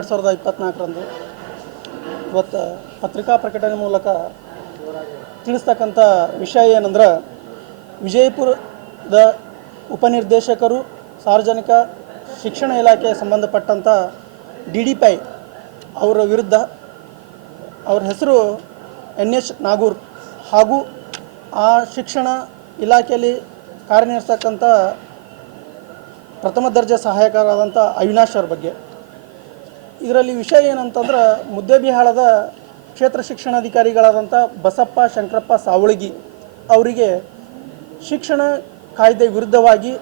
2024ರಂದು ಇವತ್ತು ಪತ್ರಿಕಾ ಪ್ರಕಟಣೆ ಮೂಲಕ ತಿಳಿಸ್ತಕ್ಕಂಥ ವಿಷಯ ಏನಂದ್ರೆ, ವಿಜಯಪುರದ ಉಪನಿರ್ದೇಶಕರು ಸಾರ್ವಜನಿಕ ಶಿಕ್ಷಣ ಇಲಾಖೆಗೆ ಸಂಬಂಧಪಟ್ಟಂಥ DDPI ಅವರ ವಿರುದ್ಧ, ಅವ್ರ ಹೆಸರು NH ನಾಗೂರ್ ಹಾಗೂ ಆ ಶಿಕ್ಷಣ ಇಲಾಖೆಯಲ್ಲಿ ಕಾರ್ಯನಿರ್ವಹಿಸ್ತಕ್ಕಂಥ ಪ್ರಥಮ ದರ್ಜೆ ಸಹಾಯಕರಾದಂಥ ಅವಿನಾಶ್ ಅವ್ರ ಬಗ್ಗೆ. ಇದರಲ್ಲಿ ವಿಷಯ ಏನಂತಂದ್ರೆ, ಮುದ್ದೇಬಿಹಾಳದ ಕ್ಷೇತ್ರ ಶಿಕ್ಷಣಾಧಿಕಾರಿಗಳಾದಂಥ ಬಸಪ್ಪ ಶಂಕರಪ್ಪ ಸಾವಳಗಿ ಅವರಿಗೆ ಶಿಕ್ಷಣ ಕಾಯ್ದೆ ವಿರುದ್ಧವಾಗಿ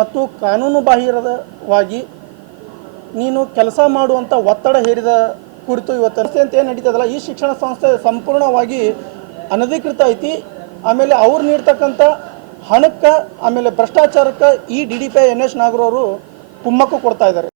ಮತ್ತು ಕಾನೂನು ಬಾಹಿರವಾಗಿ ನೀನು ಕೆಲಸ ಮಾಡುವಂಥ ಒತ್ತಡ ಹೇರಿದ ಕುರಿತು ಇವತ್ತು ಅಂತ ಏನು ನಡೀತದಲ್ಲ, ಈ ಶಿಕ್ಷಣ ಸಂಸ್ಥೆ ಸಂಪೂರ್ಣವಾಗಿ ಅನಧಿಕೃತ ಐತಿ. ಆಮೇಲೆ ಅವ್ರು ನೀಡ್ತಕ್ಕಂಥ ಹಣಕ್ಕೆ, ಆಮೇಲೆ ಭ್ರಷ್ಟಾಚಾರಕ್ಕೆ ಈ DDPI NH ನಾಗೂರ್ ಅವರು ಕುಮ್ಮಕ್ಕು ಕೊಡ್ತಾ ಇದ್ದಾರೆ.